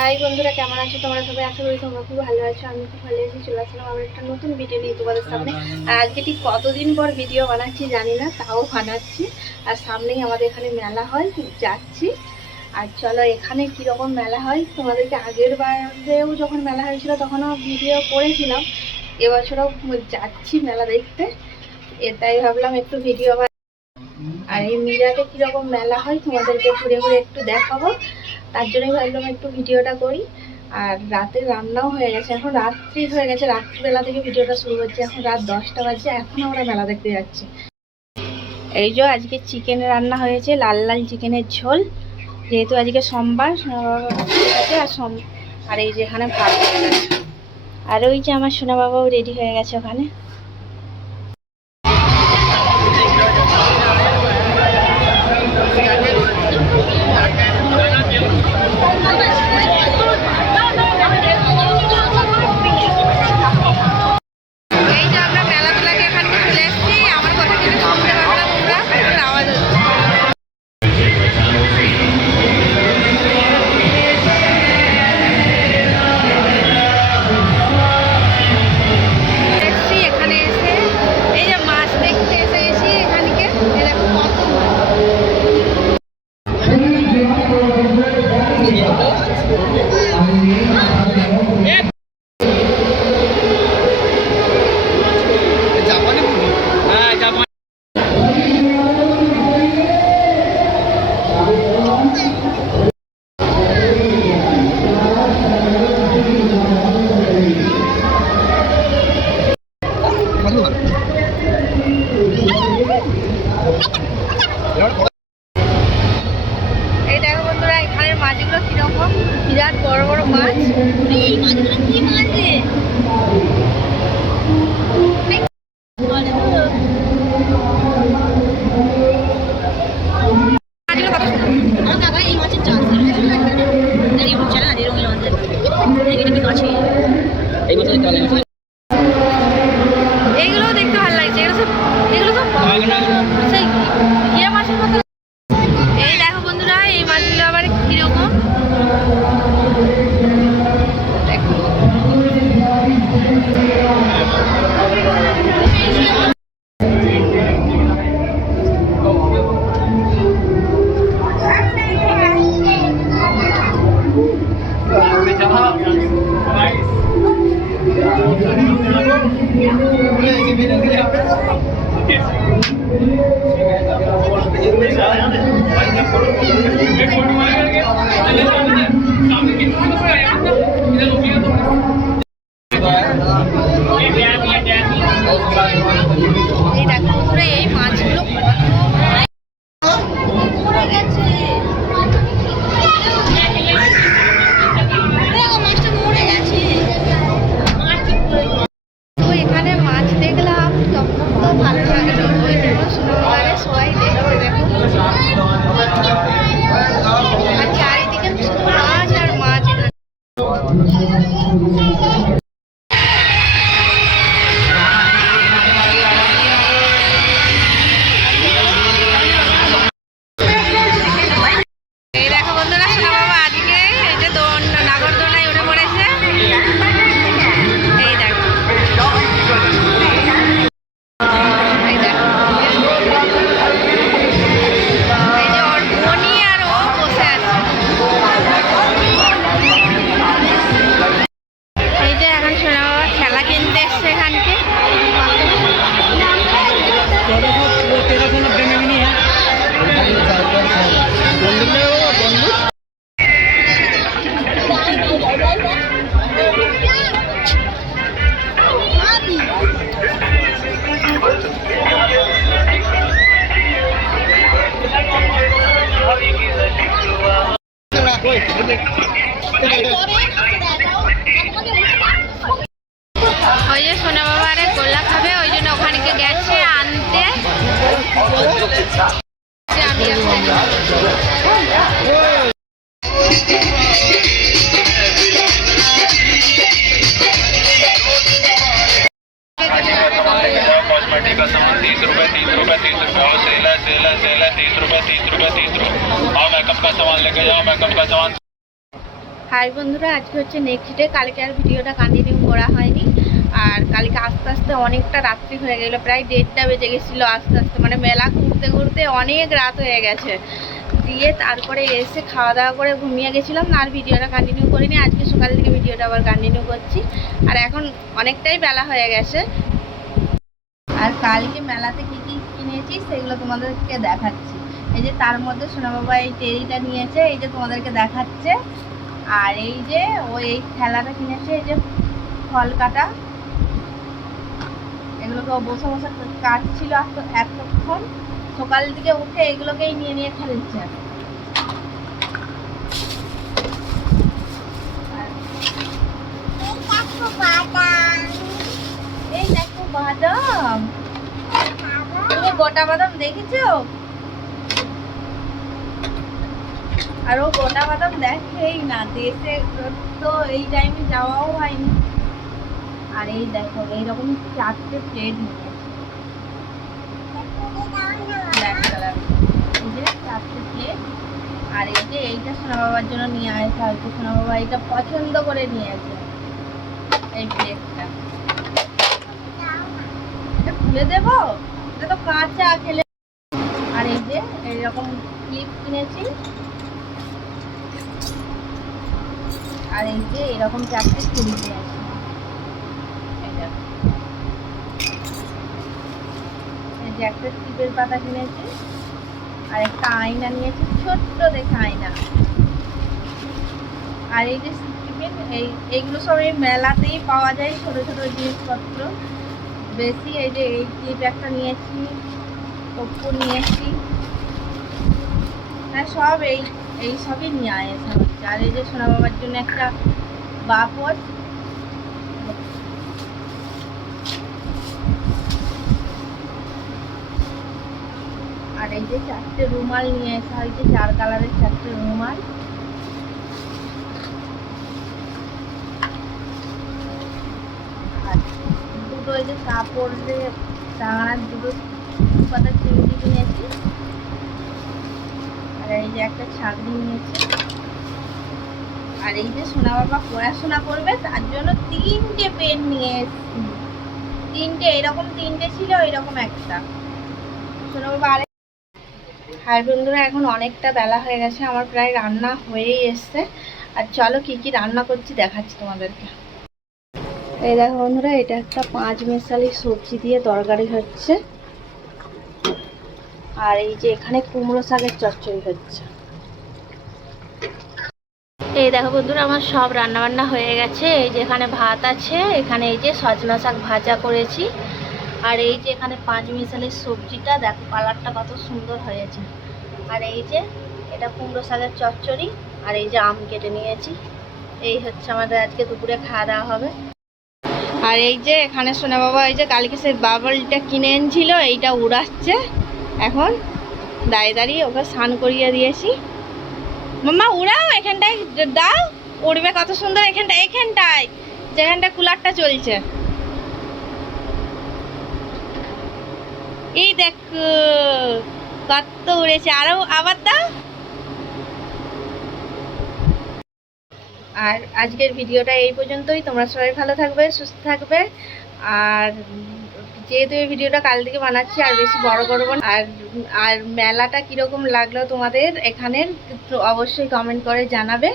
High বন্ধুরা, কেমন আছো তোমরা সবাই? আশা করি তোমরা খুব ভালো আছো। আমি খুব ভালো আছি। চলে আসলাম আবার একটা নতুন ভিডিও নিয়ে তোমাদের সামনে। আর আজকে ঠিক কতদিন পর ভিডিও বানাচ্ছি জানি না, তাও বানাচ্ছি। আর সামনেই আমাদের এখানে মেলা হয়, যাচ্ছি। আর চলো এখানে কীরকম মেলা হয় তোমাদেরকে আগের বারেও যখন মেলা হয়েছিল তখনও ভিডিও করেছিলাম। এবছরও যাচ্ছি মেলা দেখতে, এটাই ভাবলাম একটু ভিডিও। আর এই মিরাটে কীরকম মেলা হয় তোমাদেরকে ঘুরে ঘুরে একটু দেখাবো, তার জন্যই ভাবলাম একটু ভিডিওটা করি। আর রাতে রান্নাও হয়ে গেছে, এখন রাত্রি হয়ে গেছে, রাত্রিবেলা থেকে ভিডিওটা শুরু হচ্ছে। এখন রাত 10টা বাজে, এখন আমরা মেলা দেখতে যাচ্ছি। এই যে আজকে চিকেন রান্না হয়েছে, লাল লাল চিকেনের ঝোল, যেহেতু আজকে সোমবার আছে। আর এই যে এখানে ভাত হয়ে গেছে। আর ওই যে আমার সোনা বাবাও রেডি হয়ে গেছে ওখানে। এই দেখো বন্ধুরা, এখানের মাছগুলো কিরকম, বিরাট বড় বড় মাছ। এই মাছগুলো কি মাছ রে? এইগুলো দেখতে ভালো লাগছে, এগুলো সব সেই ইয়ে মাছের মতো। এই দেখো বন্ধুরা, এই মাছগুলো আবার কিরকম দেখো। এই দেখো বন্ধুরা, এই মাছগুলো এখানে মাছ দেখলাম তখন তো ভালো লাগলো। ওই দেখো শুক্রবারে সবাই দেখতে, দেখো আর চারিদিকে শুধু মাছ আর মাছ। এই দেখো বন্ধুরা, সোনা বাবা আজকে এই যে নাগরদোলায় উঠে পড়েছে। এই দেখো, এই দেখো, এই যে ওর বোনই আর ও বসে আছে। এই যে এখন সোনা বাবা খেলা কিনতে এসছে এখানকে। ওই যে সোনা বাবা আরে গোল্লা খাবে, ওই জন্য ওখানে গেছে আনতে। আমি कॉस्मेटिक का सामान 30 रुपए 30 रुपए 30 रुपए और सेल है 30 रुपए 30 रुपए 30 रुपए। आओ मेकअप का सामान लेके जाओ, मेकअप का सामान। হাই বন্ধুরা, আজকে হচ্ছে নেক্সট ডে। কালকে আর ভিডিওটা কন্টিনিউ করা হয়নি। আর কালকে আস্তে আস্তে অনেকটা রাত্রি হয়ে গেল, প্রায় 1:30 বেজে গেছিলো। আস্তে আস্তে মানে মেলা ঘুরতে ঘুরতে অনেক রাত হয়ে গেছে। দিয়ে তারপরে এসে খাওয়া দাওয়া করে ঘুমিয়ে গেছিলাম, আর ভিডিওটা কন্টিনিউ করিনি। আজকে সকাল থেকে ভিডিওটা আবার কন্টিনিউ করছি। আর এখন অনেকটাই বেলা হয়ে গেছে। আর কালকে মেলাতে কী কী কিনেছি সেগুলো তোমাদেরকে দেখাচ্ছি। এই যে তার মধ্যে সোনা বাবা এই টেরিটা নিয়েছে, এই যে তোমাদেরকে দেখাচ্ছে। আর এই যে ও এই খেলাটা কিনেছে, এই যে ফল কাটা, এগুলোকে ও বসে বসে কাটছিল এতক্ষণ। সকাল দিকে উঠে এগুলোকেই নিয়ে নিয়ে খেলছে। এই দেখো বাদাম, তুমি গোটা বাদাম দেখেছো? আর ও গোটা বাদাম দেখেই না, দেশে তো এই টাইমে যাওয়াও হয়নি। আর এই দেখো এইরকম 4টে প্লেট নিয়েছে, ব্ল্যাক কালার, এই যে 4টে প্লেট। আর এই যে এইটা সোনা বাবার জন্য নিয়ে আসা হয়েছে, সোনা বাবা এইটা পছন্দ করে নিয়েছে এই প্লেটটা। এটা খুলে দেবো? এটা তো কাঁচা খেলে। আর এই যে এইরকম ক্লিপ কিনেছি। আর এই যে এরকম 4টে চুড়ি নিয়েছি। এই যে একটা টিপের পাতা কিনেছি। আর একটা আয়না নিয়েছি, ছোট্ট দেখে আয়না। আর এই যে টিফিন, এইগুলো সব এই মেলাতেই পাওয়া যায়, ছোট ছোট জিনিসপত্র বেশি। এই যে এই ক্লিপ একটা নিয়েছি, কর্পূর নিয়েছি। হ্যাঁ, সব এই সবই নিয়ে আসা হচ্ছে। আর এই যে সোনা বাবার জন্য একটা বাপস। আর এই যে 4টে রুমাল নিয়ে আসা হয়েছে, 4 কালারের 4টে রুমাল। আর দুটো এই যে কাপড়ে টাঙানোর দুটো পাতা চিংড়ি কিনেছি। আর এই যে একটা ছাগনি নিয়েছি। আর এই যে সোনা বাবা পড়াশোনা করবে তার জন্য 3টে পেন নিয়ে এসেছি। 3টে, এরকম 3টে ছিল, এরকম একটা। সোনা বাবা আরে। হাই বন্ধুরা, এখন অনেকটা বেলা হয়ে গেছে, আমার প্রায় রান্না হয়েই এসছে। আর চলো কি কি রান্না করছি দেখাচ্ছি তোমাদেরকে। এই দেখো বন্ধুরা, এটা একটা 5 মেশালি সবজি দিয়ে তরকারি হচ্ছে। আর এই যে এখানে কুমড়ো শাকের চচ্চড়ি হচ্ছে। এই দেখো বন্ধুরা, আমার সব রান্নাবান্না হয়ে গেছে। এই যে এখানে ভাত আছে, এখানে এই যে সজনা শাক ভাজা করেছি। আর এই যে এখানে 5 মিশালের সবজিটা দেখো, কালারটা কত সুন্দর হয়েছে। আর এই যে এটা কুমড়ো শাকের চচ্চড়ি। আর এই যে আম কেটে নিয়েছি। এই হচ্ছে আমাদের আজকে দুপুরে খাওয়া দাওয়া হবে। আর এই যে এখানে সোনা বাবা এই যে কালকে সেই বাবলটা কিনে এনেছিল, এইটা উড়াচ্ছে এখন দাঁড়িয়ে দাঁড়িয়ে। ওকে স্নান করিয়ে দিয়েছি। মাম্মা উড়াও, এখানটায় দাও, উড়বে কত সুন্দর। এখানটায় যেখানটা কুলারটা চলছে, এই দেখো কত উড়েছে। আরো আবার দাও। আর আজকের ভিডিওটা এই পর্যন্তই। তোমরা সবাই ভালো থাকবে, সুস্থ থাকবে। আর যেহেতু এই ভিডিওটা কাল থেকে বানাচ্ছি, আর বেশি বড় করবো না। আর মেলাটা কীরকম লাগলো তোমাদের এখানের, অবশ্যই কমেন্ট করে জানাবে।